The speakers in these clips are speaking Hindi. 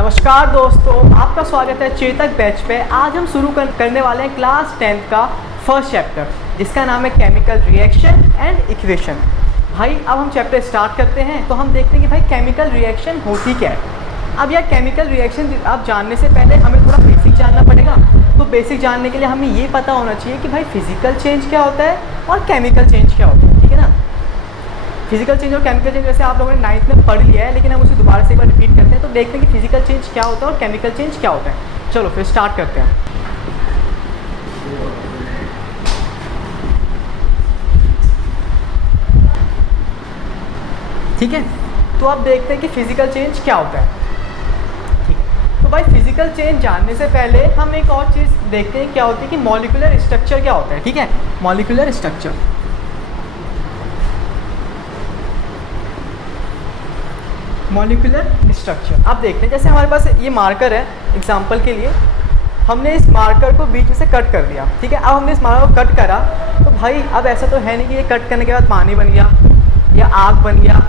नमस्कार दोस्तों, आपका स्वागत है चेतक बैच पे। आज हम शुरू करने वाले हैं क्लास 10th का फर्स्ट चैप्टर, जिसका नाम है केमिकल रिएक्शन एंड इक्वेशन। भाई अब हम चैप्टर स्टार्ट करते हैं। तो हम देखते हैं कि भाई केमिकल रिएक्शन होती क्या है। अब यह केमिकल रिएक्शन आप जानने से पहले हमें थोड़ा बेसिक जानना पड़ेगा। तो बेसिक जानने के लिए हमें ये पता होना चाहिए कि भाई फिजिकल चेंज क्या होता है और केमिकल चेंज क्या होता है, ठीक है ना। फिजिकल चेंज और केमिकल चेंज वैसे आप लोगों ने 9th में पढ़ लिया है, लेकिन हम उसे दोबारा से एक बार रिपीट करते हैं। तो देखते हैं कि फिजिकल चेंज क्या होता है और केमिकल चेंज क्या होता है। चलो फिर स्टार्ट करते हैं। ठीक है, तो अब देखते हैं कि फिजिकल चेंज क्या होता है। ठीक है, तो भाई फिजिकल चेंज जानने से पहले हम एक और चीज़ देखते हैं क्या होती है कि मॉलिक्यूलर स्ट्रक्चर क्या होता है। ठीक है, मॉलिक्यूलर स्ट्रक्चर। मॉलिक्यूलर स्ट्रक्चर अब देखते हैं। जैसे हमारे पास ये मार्कर है, एग्जांपल के लिए हमने इस मार्कर को बीच में से कट कर दिया। ठीक है, अब हमने इस मार्कर को कट करा तो भाई अब ऐसा तो है नहीं कि ये कट करने के बाद पानी बन गया या आग बन गया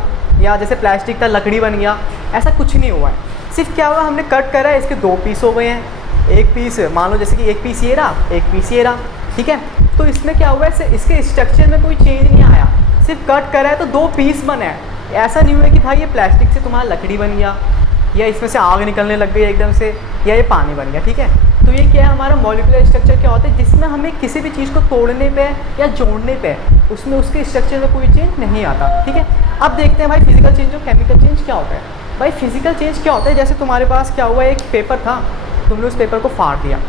या जैसे प्लास्टिक का लकड़ी बन गया, ऐसा कुछ नहीं हुआ है। सिर्फ क्या हुआ, हमने कट करा है, इसके 2 पीस हो गए हैं। एक पीस मान लो जैसे कि एक पीस ये रहा, एक पीस ये रहा। ठीक है, तो इसमें क्या हुआ है, इसके स्ट्रक्चर में कोई चेंज नहीं आया, सिर्फ कट करा है तो 2 पीस बने हैं। ऐसा नहीं हुआ कि भाई ये प्लास्टिक से तुम्हारा लकड़ी बन गया या इसमें से आग निकलने लग गई एकदम से या ये पानी बन गया। ठीक है, तो ये क्या है, हमारा मॉलिक्यूलर स्ट्रक्चर क्या होता है, जिसमें हमें किसी भी चीज़ को तोड़ने पे या जोड़ने पे उसमें उसके स्ट्रक्चर में कोई चेंज नहीं आता। ठीक है, अब देखते हैं भाई फिजिकल चेंज और केमिकल चेंज क्या होता है। भाई फिजिकल चेंज क्या होता है, जैसे तुम्हारे पास क्या हुआ, एक पेपर था, तुमने उस पेपर को फाड़ दिया।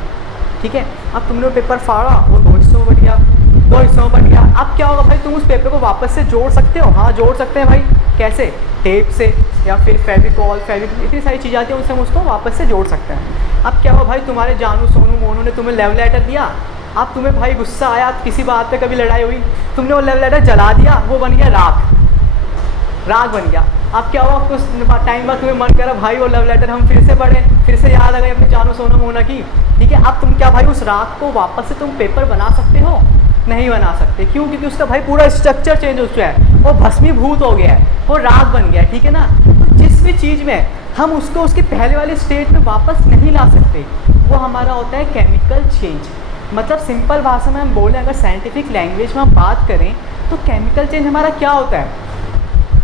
ठीक है, अब तुमने वो पेपर फाड़ा, वो 2 हिस्सों में बट गया, 2 हिस्सों में बट गया। अब क्या होगा भाई, तुम उस पेपर को वापस से जोड़ सकते हो। हाँ, जोड़ सकते हैं भाई। कैसे? टेप से या फिर फेविकॉल, इतनी सारी चीज़ें आती हैं, उनसे हम उसको वापस से जोड़ सकते हैं। अब क्या हुआ भाई, तुम्हारे जानू सोनू मोनू ने तुम्हें लव लेटर दिया। अब तुम्हें भाई गुस्सा आया, किसी बात पे कभी लड़ाई हुई, तुमने वो लव लेटर जला दिया, वो बन गया राख बन गया। अब क्या हुआ, कुछ टाइम बाद तुम्हें मन करा भाई वो लव लेटर हम फिर से पढ़ें, फिर से याद आ गई अपनी जानू सोनू मोना की। ठीक है, अब तुम क्या भाई उस राख को वापस से तुम पेपर बना सकते हो? नहीं बना सकते। क्यों? क्योंकि उसका भाई पूरा स्ट्रक्चर चेंज हो चुका है, वो भस्मीभूत हो गया है, वो राख बन गया है। ठीक है ना, तो जिस भी चीज़ में हम उसको उसकी पहले वाली स्टेट में वापस नहीं ला सकते, वो हमारा होता है केमिकल चेंज। मतलब सिंपल भाषा में हम बोलें, अगर साइंटिफिक लैंग्वेज में हम बात करें तो केमिकल चेंज हमारा क्या होता है,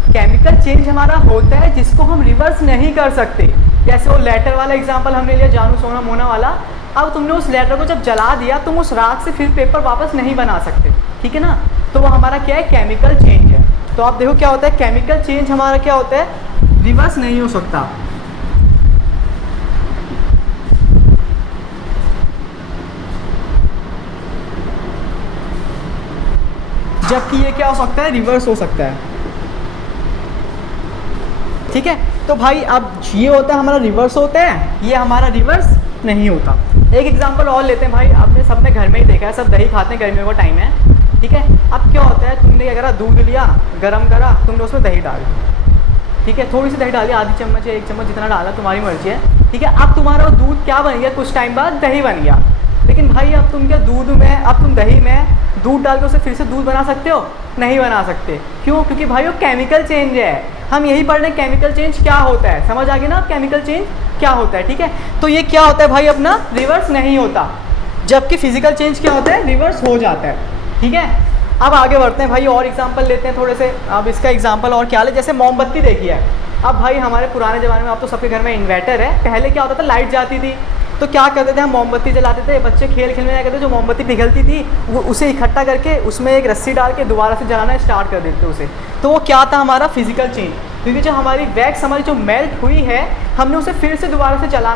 केमिकल चेंज हमारा होता है जिसको हम रिवर्स नहीं कर सकते। जैसे वो लेटर वाला एग्जांपल हमने लिया, जानू सोना मोना वाला। अब तुमने उस लेटर को जब जला दिया, तुम उस राख से फिर पेपर वापस नहीं बना सकते। ठीक है ना, तो वो हमारा क्या है, केमिकल चेंज है। तो आप देखो क्या होता है, केमिकल चेंज हमारा क्या होता है, रिवर्स नहीं हो सकता। जबकि ये क्या हो सकता है, रिवर्स हो सकता है। ठीक है, तो भाई अब ये होता है हमारा रिवर्स होता है, ये हमारा रिवर्स नहीं होता। एक एग्जांपल और लेते हैं भाई, आपने सबने घर में ही देखा है, सब दही खाते हैं, गर्मियों का टाइम है। ठीक है, अब क्या होता है, तुमने क्या करा, दूध लिया, गरम करा, तुमने उसमें दही डाल दी। ठीक है, थोड़ी सी दही डाली, आधी चम्मच या 1 चम्मच, जितना डाला तुम्हारी मर्जी है। ठीक है, अब तुम्हारा वो दूध क्या बन गया, कुछ टाइम बाद दही बन गया। लेकिन भाई अब तुम क्या दूध में, अब तुम दही में दूध डाल के उसे फिर से दूध बना सकते हो? नहीं बना सकते। क्यों? क्योंकि भाई वो केमिकल चेंज है। हम यही पढ़ रहे हैं केमिकल चेंज क्या होता है, समझ आ गया ना, केमिकल चेंज क्या होता है। ठीक है, तो ये क्या होता है भाई, अपना रिवर्स नहीं होता, जबकि फिजिकल चेंज क्या होता है, रिवर्स हो जाता है। ठीक है, अब आगे बढ़ते हैं भाई, और एग्जांपल लेते हैं थोड़े से। अब इसका एग्जांपल और क्या है, जैसे मोमबत्ती देखिए है। अब भाई हमारे पुराने ज़माने में, अब तो सबके घर में इन्वर्टर है, पहले क्या होता था, लाइट जाती थी तो क्या करते थे, हम मोमबत्ती जलाते थे। बच्चे खेल में क्या करते थे, जो मोमबत्ती पिघलती थी वो उसे इकट्ठा करके उसमें एक रस्सी डाल के दोबारा से जलाना स्टार्ट कर देते थे उसे। तो वो क्या था, हमारा फिजिकल चेंज। क्योंकि जो हमारी वैक्स हमारी जो मेल्ट हुई है, हमने उसे फिर से दोबारा से जला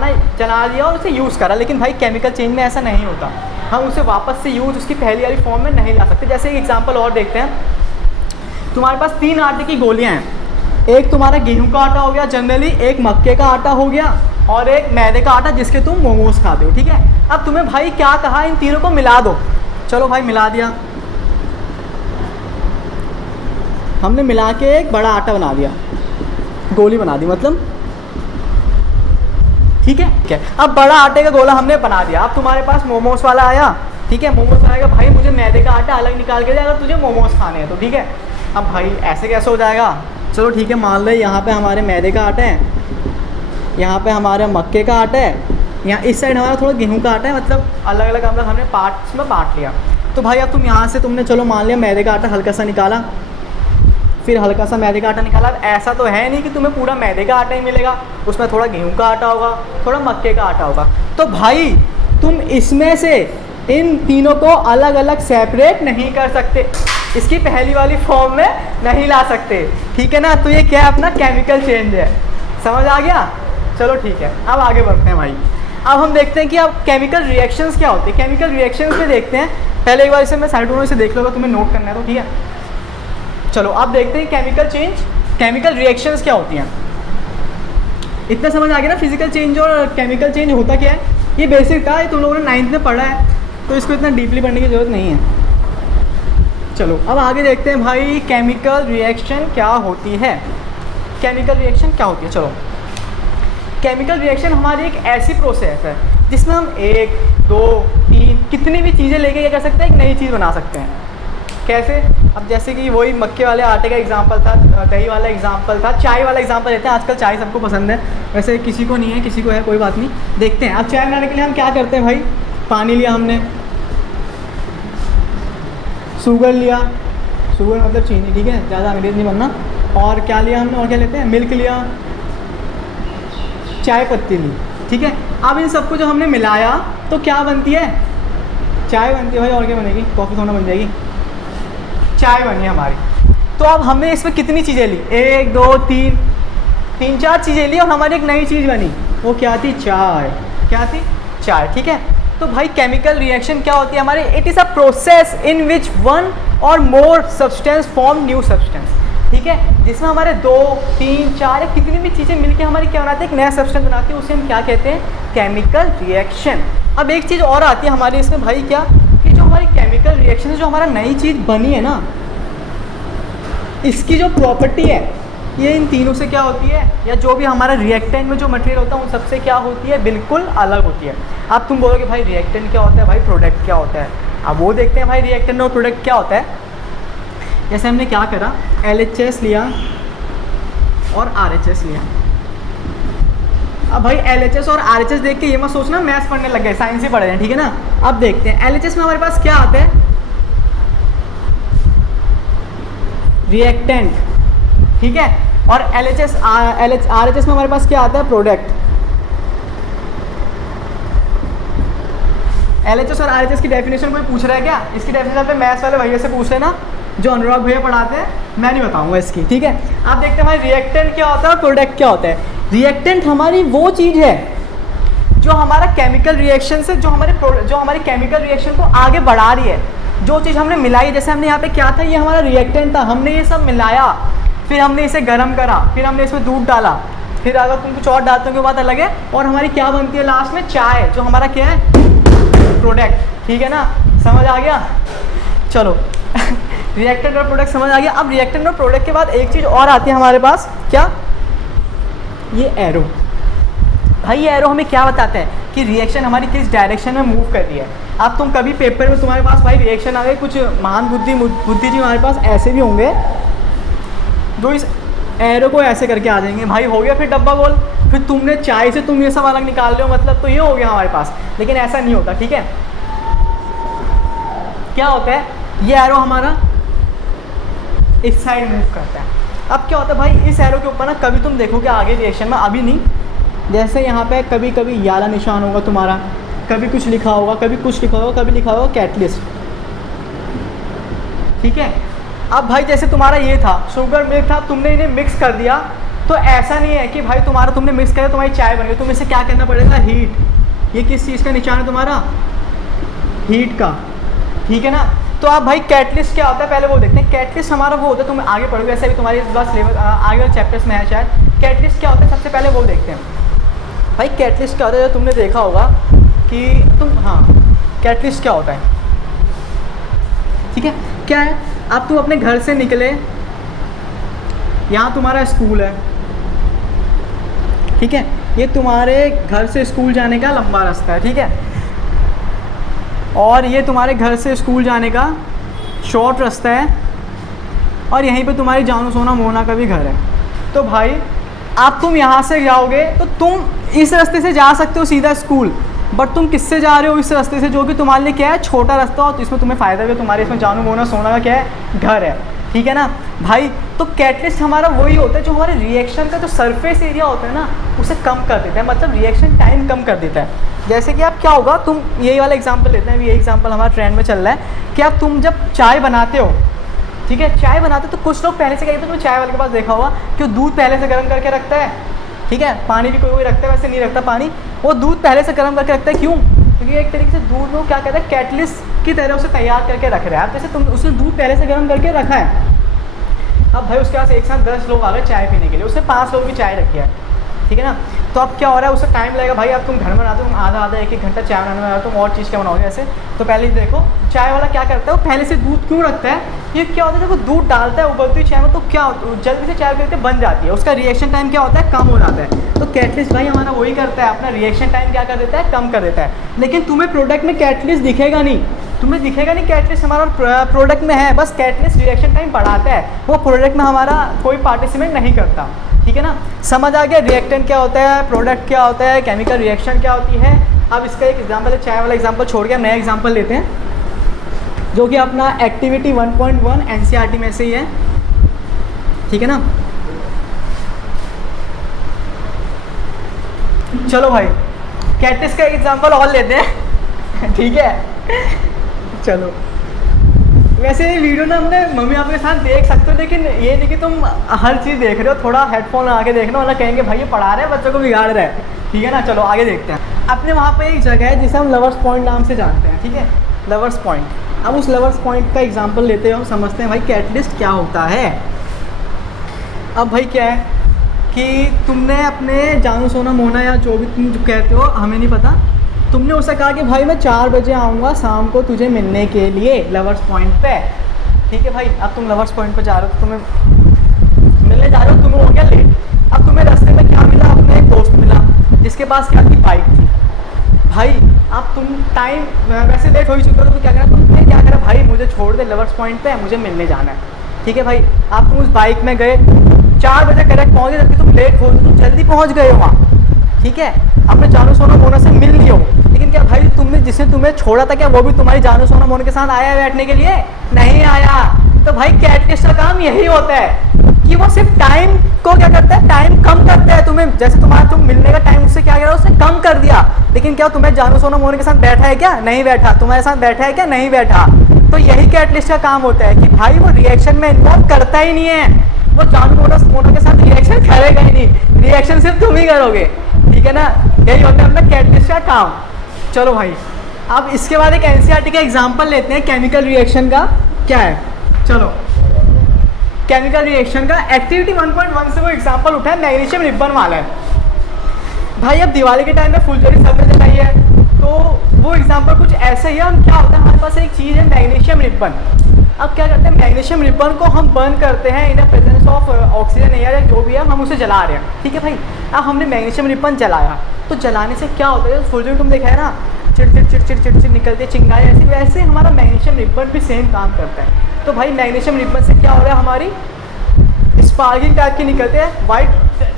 लिया और उसे यूज़ करा। लेकिन भाई केमिकल चेंज में ऐसा नहीं होता, हम उसे वापस से यूज़ उसकी पहली वाली फॉर्म में नहीं ला सकते। जैसे एक एग्जाम्पल और देखते हैं, तुम्हारे पास 3 आटे की गोलियाँ हैं, एक तुम्हारा गेहूं का आटा हो गया जनरली, एक मक्के का आटा हो गया और एक मैदे का आटा जिसके तुम मोमोज खाते हो। ठीक है, अब तुम्हें भाई क्या कहा, इन तीनों को मिला दो। चलो भाई मिला दिया, हमने मिला के एक बड़ा आटा बना दिया, गोली बना दी मतलब। ठीक है, अब बड़ा आटे का गोला हमने बना दिया। अब तुम्हारे पास मोमोज वाला आया। ठीक है, मोमोज आएगा, भाई मुझे मैदे का आटा अलग निकाल के दे अगर तुझे मोमोज खाने हैं तो। ठीक है, अब भाई ऐसे कैसे हो जाएगा, चलो ठीक है, मान ले यहाँ पे हमारे मैदे का आटा है, यहाँ पे हमारा मक्के का आटा है, यहाँ इस साइड हमारा थोड़ा गेहूं का आटा है, मतलब अलग अलग हमने पार्ट्स में बांट लिया। तो भाई अब तुम यहाँ से तुमने चलो मान लिया मैदे का आटा हल्का सा निकाला, फिर हल्का सा मैदे का आटा निकाला। अब ऐसा तो है नहीं कि तुम्हें पूरा मैदे का आटा ही मिलेगा, उसमें थोड़ा गेहूं का आटा होगा, थोड़ा मक्के का आटा होगा। तो भाई तुम इसमें से इन तीनों को अलग अलग सेपरेट नहीं कर सकते, इसकी पहली वाली फॉर्म में नहीं ला सकते, ठीक है ना। तो ये क्या है, अपना केमिकल चेंज है, समझ आ गया। चलो ठीक है, अब आगे बढ़ते हैं भाई। अब हम देखते हैं कि अब केमिकल रिएक्शंस क्या होते हैं। केमिकल रिएक्शंस में देखते हैं, पहले एक बार इसे मैं साइडों से देख लूँगा, तुम्हें नोट करना है तो ठीक है। चलो अब देखते हैं केमिकल चेंज, केमिकल रिएक्शंस क्या होती हैं। इतना समझ आ गया ना, फिजिकल चेंज और केमिकल चेंज होता क्या है। ये बेसिक था, ये तुम लोगों ने 9th में पढ़ा है, तो इसको इतना डीपली पढ़ने की ज़रूरत नहीं है। चलो अब आगे देखते हैं भाई केमिकल रिएक्शन क्या होती है। केमिकल रिएक्शन क्या होती है, चलो। केमिकल रिएक्शन हमारी एक ऐसी प्रोसेस है जिसमें हम 1 2 3 कितनी भी चीज़ें लेके क्या कर सकते हैं, एक नई चीज़ बना सकते हैं। कैसे, अब जैसे कि वही मक्के वाले आटे का एग्जांपल था, दही वाला एग्जांपल था, चाय वाला एग्जांपल लेते हैं। आजकल चाय सबको पसंद है, वैसे किसी को नहीं है, किसी को है, कोई बात नहीं, देखते हैं। अब चाय बनाने के लिए हम क्या करते हैं भाई, पानी लिया हमने, शुगर लिया, शुगर मतलब चीनी, ठीक है, ज़्यादा अंग्रेज नहीं बनना। और क्या लिया हमने, और क्या लेते हैं, मिल्क लिया, चाय पत्ती ली, ठीक है। अब इन सबको जो हमने मिलाया तो क्या बनती है, चाय बनती है भाई। और क्या बनेगी, कॉफ़ी थोड़ा बन जाएगी, चाय बनी हमारी। तो अब हमने इसमें कितनी चीज़ें ली, 1 2 3 4 चीज़ें ली और हमारी एक नई चीज़ बनी, वो क्या थी, चाय। क्या थी, चाय, ठीक है। तो भाई केमिकल रिएक्शन क्या होती है हमारे, it is a process in which 1 और more substance form new substance, ठीक है, जिसमें हमारे 2 3 4 कितनी भी चीज़ें मिलके हमारी क्या बनाती है, एक नया सब्सटेंस बनाती है, उसे हम क्या कहते हैं, केमिकल रिएक्शन। अब एक चीज़ और आती है हमारी इसमें भाई, क्या कि जो हमारी केमिकल रिएक्शन है, जो हमारा नई चीज़ बनी है ना, इसकी जो प्रॉपर्टी है ये इन तीनों से क्या होती है, या जो भी हमारा रिएक्टेंट में जो मटेरियल होता है उन सबसे क्या होती है, बिल्कुल अलग होती है। अब तुम बोलोगे भाई रिएक्टेंट क्या होता है, भाई प्रोडक्ट क्या होता है। अब वो देखते हैं भाई रिएक्टेंट और प्रोडक्ट क्या होता है। जैसे हमने क्या करा, LHS लिया और RHS लिया। अब भाई LHS और RHS देख के ये मत सोचना मैथ्स पढ़ने लग गए, साइंस ही पढ़ रहे हैं, ठीक है ना। अब देखते हैं LHS में हमारे पास क्या आता है, रिएक्टेंट, ठीक है, और RHS में हमारे पास क्या आता है, प्रोडक्ट। LHS और RHS की डेफिनेशन कोई पूछ रहा है क्या, इसकी डेफिनेशन पे मैथ्स वाले भैया से पूछ लेना, जो अनुराग भैया पढ़ाते हैं, मैं नहीं बताऊंगा इसकी, ठीक है। आप देखते हैं भाई रिएक्टेंट क्या होता है और प्रोडक्ट क्या होता है। रिएक्टेंट हमारी वो चीज़ है जो हमारा केमिकल रिएक्शन से, जो हमारी केमिकल रिएक्शन को आगे बढ़ा रही है, जो चीज़ हमने मिलाई। जैसे हमने यहाँ पे क्या था, ये हमारा रिएक्टेंट था, हमने ये सब मिलाया, फिर हमने इसे गर्म करा, फिर हमने इसमें दूध डाला, फिर अगर तुम कुछ और डालते हो की बात अलग है, और हमारी क्या बनती है लास्ट में, चाय, जो हमारा क्या है, प्रोडक्ट, ठीक है ना, समझ आ गया। चलो रिएक्टेंट और प्रोडक्ट समझ आ गया। अब रिएक्टेंट और प्रोडक्ट के बाद एक चीज़ और आती है हमारे पास, क्या, ये एरो। भाई ये एरो हमें क्या बताता है कि रिएक्शन हमारी किस डायरेक्शन में मूव कर रही है। अब तुम कभी पेपर में तुम्हारे पास भाई रिएक्शन आ गए, कुछ महान बुद्धि जी हमारे पास ऐसे भी होंगे जो इस एरो को ऐसे करके आ जाएंगे, भाई हो गया फिर डब्बा गोल, फिर तुमने चाय से तुम ये सब अलग निकाल रहे हो, मतलब तो ये हो गया हमारे पास। लेकिन ऐसा नहीं होता, ठीक है। क्या होता है, ये एरो हमारा इस साइड मूव करता है। अब क्या होता है भाई, इस एरो के ऊपर ना कभी तुम देखोगे आगे रिएक्शन में, अभी नहीं, जैसे यहाँ पे कभी कभी ये वाला निशान होगा तुम्हारा, कभी कुछ लिखा होगा, कभी कुछ लिखा होगा, कभी लिखा होगा कैटलिस्ट, ठीक है। अब भाई जैसे तुम्हारा ये था, शुगर मिल्क था, तुमने इन्हें मिक्स कर दिया, तो ऐसा नहीं है कि भाई तुम्हारा तुमने मिक्स कर, तुम्हारी चाय बन गई, तुम इसे क्या करना पड़ेगा, हीट। ये किस चीज़ का निशान है तुम्हारा, हीट का, ठीक है ना। तो आप भाई कैटलिस्ट क्या होता है पहले वो देखते हैं। कैटलिस्ट हमारा वो होता है, तुम आगे पढ़ोगे, ऐसे भी तुम्हारे इस बार सिलेबस आगे वाले चैप्टर्स में है शायद। कैटलिस्ट क्या होता है, सबसे पहले वो देखते हैं भाई। कैटलिस्ट क्या होता है, तुमने देखा होगा कि तुम, हाँ, कैटलिस्ट क्या होता है, ठीक है। क्या है, अब तुम अपने घर से निकले, यहाँ तुम्हारा स्कूल है, ठीक है, ये तुम्हारे घर से स्कूल जाने का लंबा रास्ता है, ठीक है, और ये तुम्हारे घर से स्कूल जाने का शॉर्ट रास्ता है, और यहीं पे तुम्हारी जानू सोना मोना का भी घर है। तो भाई अब तुम यहाँ से जाओगे तो तुम इस रास्ते से जा सकते हो सीधा स्कूल, बट तुम किससे जा रहे हो? इस रास्ते से, जो कि तुम्हारे लिए क्या है, छोटा रास्ता हो, तो इसमें तुम्हें फ़ायदा भी, तुम्हारे इसमें जानू बोना सोना का क्या है, घर है, ठीक है ना भाई। तो कैटलिस्ट हमारा वही होता है जो हमारे रिएक्शन का जो सरफेस एरिया होता है ना उसे कम कर देता है, मतलब रिएक्शन टाइम कम कर देता है। जैसे कि आप क्या होगा, तुम यही वाला एग्जांपल लेते हैं, ये एग्जांपल हमारा ट्रेंड में चल रहा है कि आप तुम जब चाय बनाते हो, ठीक है, चाय बनाते तो कुछ लोग पहले से कहीं, तो तुमने चाय वाले के पास देखा होगा कि वो दूध पहले से गर्म करके रखता है, ठीक है, पानी भी कोई रखता है, वैसे नहीं रखता पानी, वो दूध पहले से गर्म करके रखता है। क्यों? क्योंकि एक तरीके से दूध में क्या कहता है, कैटलिस्ट की तरह उसे तैयार करके रख रहा है। आप जैसे तुम उसने दूध पहले से गर्म करके रखा है, अब भाई उसके पास एक साथ 10 लोग आ गए चाय पीने के लिए, उसने 5 लोगों की चाय रखी है, ठीक है ना। तो अब क्या हो रहा है, उससे टाइम लगेगा भाई। अब तुम घर में बनाते हो, तुम आधा एक घंटा चाय बनाने में आया, तुम और चीज़ क्या बनाओगे ऐसे। तो पहले ही देखो चाय वाला क्या करता है, वो पहले से दूध क्यों रखता है, ये क्या होता है, जब वो दूध डालता है उबलती हुई चाय में, तो क्या जल्दी से चाय पीते बन जाती है, उसका रिएक्शन टाइम क्या होता है, कम हो जाता है। तो कैटलिस्ट भाई हमारा वही करता है, अपना रिएक्शन टाइम क्या कर देता है, कम कर देता है। लेकिन तुम्हें प्रोडक्ट में कैटलिस्ट दिखेगा नहीं, तुम्हें दिखेगा नहीं कैटलिस्ट हमारा प्रोडक्ट में है, बस कैटलिस्ट रिएक्शन टाइम बढ़ाता है, वो प्रोडक्ट में हमारा कोई पार्टिसिपेट नहीं करता, ठीक है ना। समझ आ गया रिएक्टेंट क्या होता है, प्रोडक्ट क्या होता है, केमिकल रिएक्शन क्या होती है। अब इसका एक एग्जांपल है, चाय वाला एग्जांपल छोड़ के नया एग्जांपल लेते हैं, जो कि अपना एक्टिविटी 1.1 एनसीईआरटी में से ही है, ठीक है ना। चलो भाई कैटलिस्ट का एक एग्जांपल और लेते हैं, ठीक है। चलो वैसे ये वीडियो ना हमने मम्मी आपके साथ देख सकते हो, लेकिन ये नहीं कि तुम हर चीज़ देख रहे हो, थोड़ा हेडफोन लगा के देखना, वरना कहेंगे भाई ये पढ़ा रहे हैं बच्चों को बिगाड़ रहा है, ठीक है ना। चलो आगे देखते हैं। अपने वहाँ पे एक जगह है जिसे हम लवर्स पॉइंट नाम से जानते हैं, ठीक है, लवर्स पॉइंट। अब उस लवर्स पॉइंट का एग्जाम्पल लेते हो, समझते हैं भाई कैटलिस्ट क्या होता है। अब भाई क्या है कि तुमने अपने जानू सोना मोना या जो भी तुम जो कहते हो, हमें नहीं पता, तुमने उससे कहा कि भाई मैं 4 बजे आऊँगा शाम को तुझे मिलने के लिए लवर्स पॉइंट पे, ठीक है भाई। अब तुम लवर्स पॉइंट पे जा रहे हो, तुम्हें मिलने जा रहे हो, तुम्हें हो गया लेट। अब तुम्हें रास्ते में क्या मिला, अपने एक दोस्त मिला जिसके पास क्या की बाइक थी। भाई अब तुम टाइम वैसे लेट हो ही चुके हो, तो क्या करा, तुमने क्या करा, भाई मुझे छोड़ दे लवर्स पॉइंट पे, मुझे मिलने जाना है, ठीक है भाई। अब तुम उस बाइक में गए, 4 बजे करेक्ट पहुँचे, जबकि तुम लेट हो, तुम जल्दी पहुँच गए हो वहाँ, ठीक है, अपने जानू सोना मोना से मिल लिए हो। लेकिन क्या भाई तुमने जिसने तुम्हें छोड़ा था, क्या वो भी तुम्हारी जानू सोना मोना के साथ आया बैठने के लिए? नहीं आया। तो भाई कैटलिस्ट का काम यही होता है कि वो सिर्फ टाइम को क्या करता है, टाइम कम करता है। तुम्हें जैसे तुम मिलने का टाइम उससे क्या करा, उसने कम कर दिया, लेकिन क्या तुम्हें जानू सोना मोना के साथ बैठा है क्या? नहीं बैठा। तुम्हारे साथ बैठा है क्या? नहीं बैठा। तो यही कैटलिस्ट का काम होता है कि भाई वो रिएक्शन में इन्वॉल्व करता ही नहीं है, वो जानू मोना के साथ रिएक्शन करेगा ही नहीं, रिएक्शन सिर्फ तुम ही करोगे, ठीक है ना। यही होता है अपना कैटलिस्ट का काम। चलो भाई अब इसके बाद एक एनसीईआरटी का एग्जांपल लेते हैं केमिकल रिएक्शन का क्या है। चलो केमिकल रिएक्शन का एक्टिविटी 1.1 से वो एग्जांपल उठा है, मैग्नीशियम रिबन वाला है। भाई अब दिवाली के टाइम में फुलझड़ी सब में जलाई है, तो वो एग्जांपल कुछ ऐसे ही है। हम क्या होता है, हमारे पास एक चीज़ है मैग्नीशियम रिबन। अब क्या करते हैं, मैग्नीशियम रिबन को हम बर्न करते हैं in the presence of oxygen air या जो भी है, हम उसे जला रहे हैं, ठीक है भाई। अब हमने मैग्नीशियम रिबन जलाया, तो जलाने से क्या होता है, फुलझड़ी तुम देखा है ना, चिड़ निकलती है चिंगारी, ऐसी वैसे हमारा मैग्नीशियम रिबन भी सेम काम करता है। तो भाई मैग्नीशियम रिबन से क्या हो रहा है, हमारी स्पार्किंग टाइप की निकलते हैं, वाइट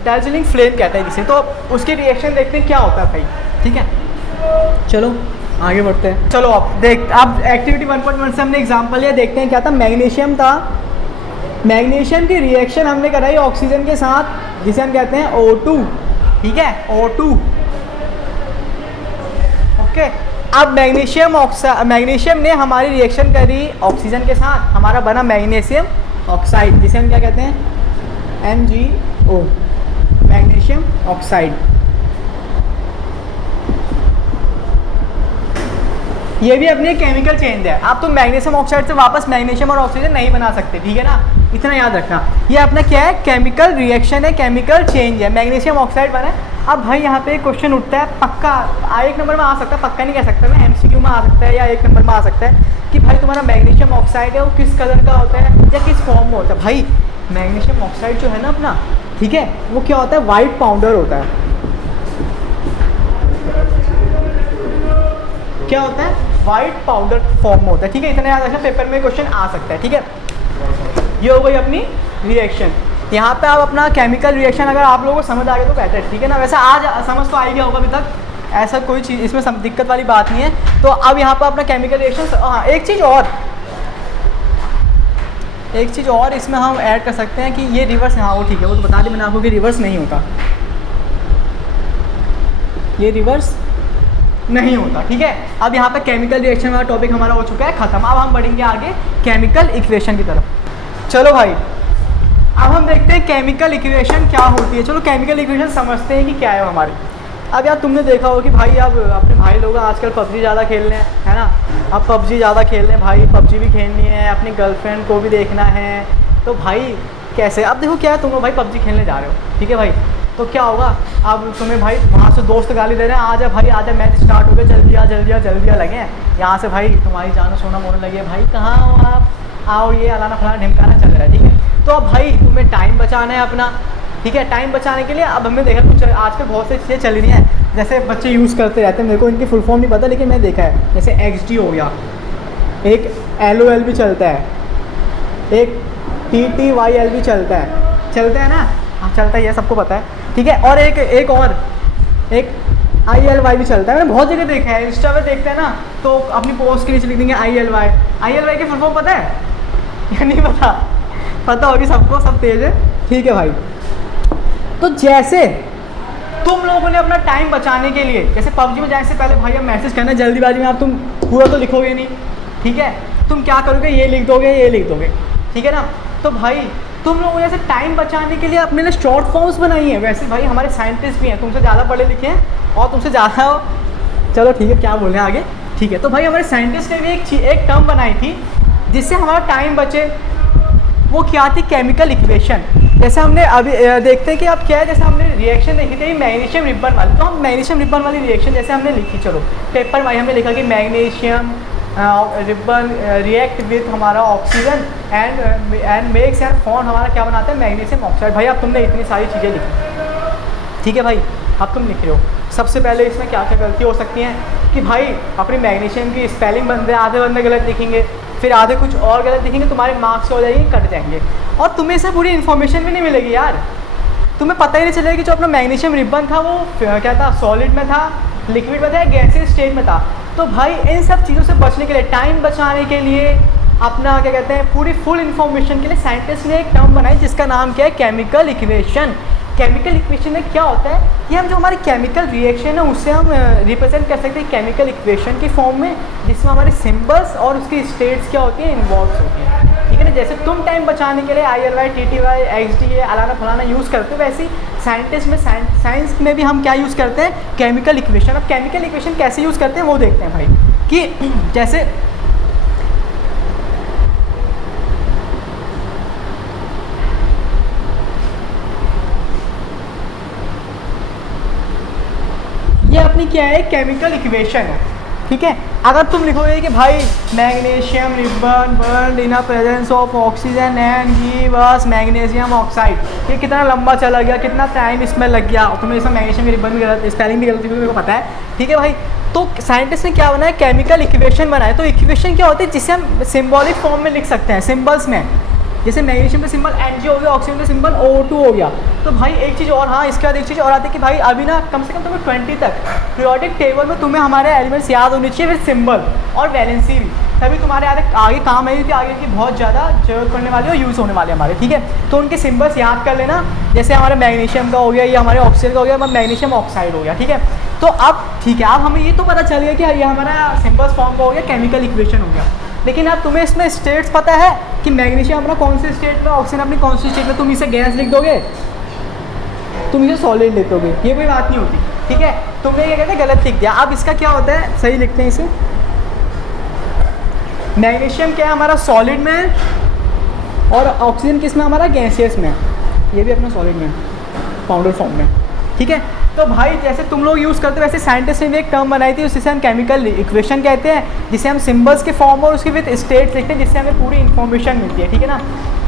डार्जिलिंग फ्लेम कहते हैं जिसे। तो उसकी रिएक्शन देखते हैं क्या होता है भाई, ठीक है। चलो आगे बढ़ते हैं। चलो अब एक्टिविटी 1.1 से हमने एग्जांपल लिया, देखते हैं क्या था। मैग्नीशियम था, मैग्नीशियम की रिएक्शन हमने कराई ऑक्सीजन के साथ, जिसे हम कहते हैं O2, ठीक है, O2, ओके। अब मैग्नीशियम ने हमारी रिएक्शन करी ऑक्सीजन के साथ, हमारा बना मैग्नीशियम ऑक्साइड, जिसे हम क्या कहते हैं, MgO, मैग्नीशियम ऑक्साइड। ये भी अपनी केमिकल चेंज है। अब तुम मैग्नीशियम ऑक्साइड से वापस मैग्नीशियम और ऑक्सीजन नहीं बना सकते, ठीक है ना, इतना याद रखना। ये अपना क्या है, केमिकल रिएक्शन है, केमिकल चेंज है, मैग्नीशियम ऑक्साइड बना है। अब भाई यहाँ पे क्वेश्चन उठता है, पक्का 1 नंबर में आ सकता है, पक्का नहीं कह सकता मैं, MCQ में आ सकता है या 1 नंबर में आ सकता है कि भाई तुम्हारा मैग्नीशियम ऑक्साइड है वो किस कलर का होता है या किस फॉर्म में होता है। भाई मैग्नीशियम ऑक्साइड जो है ना अपना, ठीक है, वो क्या होता है, वाइट पाउडर होता है। क्या होता है, वाइट पाउडर फॉर्म में होता है, ठीक है। इतना याद रखना, पेपर में क्वेश्चन आ सकता है, ठीक है। ये हो गई अपनी रिएक्शन, यहाँ पे आप अपना केमिकल रिएक्शन अगर आप लोगों को समझ आ गया तो बेटर, ठीक है ना। वैसे आज समझ तो आ ही गया होगा अभी तक, ऐसा कोई चीज़ इसमें दिक्कत वाली बात नहीं है। तो अब यहाँ पर अपना केमिकल रिएक्शन, हाँ एक चीज़ और इसमें हम ऐड कर सकते हैं कि ये रिवर्स, हाँ वो ठीक है, वो तो बता दी मैंने आपको कि रिवर्स नहीं होता, ये रिवर्स नहीं होता, ठीक है। अब यहाँ पे केमिकल रिएक्शन वाला टॉपिक हमारा हो चुका है ख़त्म। अब हम बढ़ेंगे आगे केमिकल इक्वेशन की तरफ। चलो भाई अब हम देखते हैं केमिकल इक्वेशन क्या होती है। चलो केमिकल इक्वेशन समझते हैं कि क्या है हमारी। अब यार तुमने देखा हो कि भाई अब अपने भाई लोग आजकल पबजी ज़्यादा खेल रहे हैं, है ना। अब पबजी ज़्यादा खेल रहे हैं भाई, पबजी भी खेलनी है, अपनी गर्लफ्रेंड को भी देखना है। तो भाई कैसे, अब देखो क्या है, तुम लोग भाई पबजी खेलने जा रहे हो, ठीक है भाई। तो क्या होगा, अब तुम्हें भाई वहाँ से दोस्त गाली दे रहे हैं, आजा भाई आजा, मैच स्टार्ट हो गया, जल्दी आ लगे। यहाँ से भाई तुम्हारी जानो सोना मोने लगी है, भाई कहाँ हो आप, आओ, ये अलाना फलाना ढिमकाना चल रहा है, ठीक है। तो अब भाई तुम्हें टाइम बचाना है अपना, ठीक है। टाइम बचाने के लिए अब हमने देखा कुछ आजकल बहुत सी चीज़ें चल रही हैं, जैसे बच्चे यूज़ करते रहते हैं, मेरे को इनकी फुल फॉर्म नहीं पता, लेकिन मैंने देखा है जैसे XD हो गया, एक LOL भी चलता है, एक TTYL भी चलता है ना, हाँ चलता ही है, सबको पता है, ठीक है। और एक ILY भी चलता है, मैंने बहुत जगह देखा है, इंस्टा पे देखते हैं ना, तो अपनी पोस्ट के नीचे लिख देंगे ILY की फुल फॉर्म पता है या नहीं पता होगी सबको, सब तेज है, ठीक है भाई। तो जैसे तुम लोगों ने अपना टाइम बचाने के लिए, जैसे पबजी में जाने से पहले भाई अब मैसेज करना जल्दीबाजी में, आप तुम पूरा तो लिखोगे नहीं, ठीक है। तुम क्या करोगे, ये लिख दोगे, ठीक है ना। तो भाई तुम लोगों ने ऐसे टाइम बचाने के लिए अपने लिए शॉर्ट फॉर्म्स बनाई हैं। वैसे भाई हमारे साइंटिस्ट भी हैं, तुमसे ज़्यादा पढ़े लिखे हैं और तुमसे ज़्यादा, चलो ठीक है क्या बोल रहे हैं आगे, ठीक है। तो भाई हमारे साइंटिस्ट ने भी एक टर्म बनाई थी जिससे हमारा टाइम बचे, वो क्या थी, केमिकल इक्वेशन। जैसे हमने अभी देखते हैं कि अब क्या है, जैसे हमने रिएक्शन देखी थी मैग्नीशियम रिबन वाली, तो हम मैग्नीशियम रिबन वाली रिएक्शन जैसे हमने लिखी, चलो पेपर में हमने लिखा कि मैग्नीशियम रिबन रिएक्ट विथ हमारा oxygen and makes and form हमारा क्या बनाता है, मैग्नीशियम ऑक्साइड। भाई अब तुमने इतनी सारी चीज़ें लिखी, ठीक है भाई। अब तुम लिख रहे हो, सबसे पहले इसमें क्या क्या गलती हो सकती हैं कि भाई अपनी मैग्नीशियम की स्पेलिंग आधे बंदे गलत लिखेंगे, फिर आधे कुछ और गलत लिखेंगे, तुम्हारे मार्क्स हो जाएंगे, कट जाएंगे, और तुम्हें से पूरी इन्फॉर्मेशन भी नहीं मिलेगी यार। तुम्हें पता ही नहीं चलेगा कि जो अपना मैग्नीशियम रिबन था वो क्या था, सॉलिड में था, लिक्विड में था या गैसियस स्टेट में था। तो भाई इन सब चीज़ों से बचने के लिए, टाइम बचाने के लिए, अपना क्या कहते हैं पूरी फुल इन्फॉर्मेशन के लिए साइंटिस्ट ने एक टर्म बनाई जिसका नाम क्या है, केमिकल इक्वेशन। केमिकल इक्वेशन में क्या होता है कि हम जो हमारी केमिकल रिएक्शन है उसे हम रिप्रेजेंट कर सकते हैं केमिकल इक्वेशन की फॉर्म में, जिसमें हमारे सिंबल्स और उसकी स्टेट्स क्या होती हैं, इन्वॉल्व होती हैं, ठीक है ना। जैसे तुम टाइम बचाने के लिए ILY TTY XD अलाना फलाना यूज़ करते हो, वैसे ही साइंटिस्ट में साइंस में भी हम क्या यूज़ करते हैं, केमिकल इक्वेशन। अब केमिकल इक्वेशन कैसे यूज़ करते हैं वो देखते हैं भाई, कि जैसे ये अपनी क्या है, केमिकल इक्वेशन है, ठीक है। अगर तुम लिखोगे कि भाई magnesium ribbon burn in presence of oxygen and give us magnesium oxide, ये कितना लंबा चला गया, कितना टाइम इसमें लग गया, तुम्हें इसमें मैग्नीशियम रिबन भी गलत, स्पेलिंग भी गलत थी, मेरे को पता है, ठीक है भाई। तो साइंटिस्ट ने क्या बनाया, केमिकल इक्वेशन बनाया। तो इक्वेशन क्या होती है, जिसे हम सिम्बॉलिक फॉर्म में लिख सकते हैं, सिम्बल्स में। जैसे मैग्नीशियम का सिंबल Mg हो गया, ऑक्सीजन का सिंबल O2 हो गया। तो भाई एक चीज़ और, हाँ इसके बाद एक चीज़ और आती है कि भाई अभी ना कम से कम तुम्हें 20 तक पीरियोडिक टेबल में तुम्हें हमारे एलिमेंट्स याद होने चाहिए, फिर सिंबल और वैलेंसी भी, तभी तुम्हारे आगे काम आएगी, आगे की बहुत ज़्यादा जरूरत पड़ने वाली और यूज़ होने वाले हमारे, ठीक है। तो उनके सिंबल्स याद कर लेना, जैसे हमारे मैग्नीशियम का हो गया, ये हमारे ऑक्सीजन का हो गया, मैग्नीशियम ऑक्साइड हो गया, ठीक है। तो अब ठीक है, अब हमें ये तो पता चल गया कि ये हमारा सिंबल्स फॉर्म का हो गया, केमिकल इक्वेशन हो गया। लेकिन अब तुम्हें इसमें स्टेट्स पता है कि मैग्नीशियम अपना कौन से स्टेट में, ऑक्सीजन अपनी कौन सी स्टेट में, तुम इसे गैस लिख दोगे, तुम इसे सॉलिड लिख दोगे, ये कोई बात नहीं होती, ठीक है। तुमने ये कहते हैं गलत लिख दिया। अब इसका क्या होता है, सही लिखते हैं इसे। मैग्नीशियम क्या है हमारा, सॉलिड में है, और ऑक्सीजन किस में, हमारा गैसियस में, ये भी अपना सॉलिड में, पाउडर फॉर्म में, ठीक है। तो भाई जैसे तुम लोग यूज़ करते हो, वैसे साइंटिस्ट ने भी एक टर्म बनाई थी, उसे हम केमिकल इक्वेशन कहते हैं, जिसे हम सिंबल्स के फॉर्म और उसके विद स्टेट्स लिखते हैं, जिससे हमें पूरी इन्फॉर्मेशन मिलती है, ठीक है ना।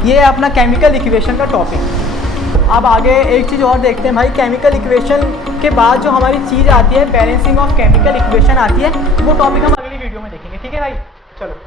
ये अपना केमिकल इक्वेशन का टॉपिक। अब आगे एक चीज़ और देखते हैं भाई, केमिकल इक्वेशन के बाद जो हमारी चीज़ आती है, बैलेंसिंग ऑफ केमिकल इक्वेशन आती है, वो टॉपिक हम अगली वीडियो में देखेंगे, ठीक है भाई। चलो।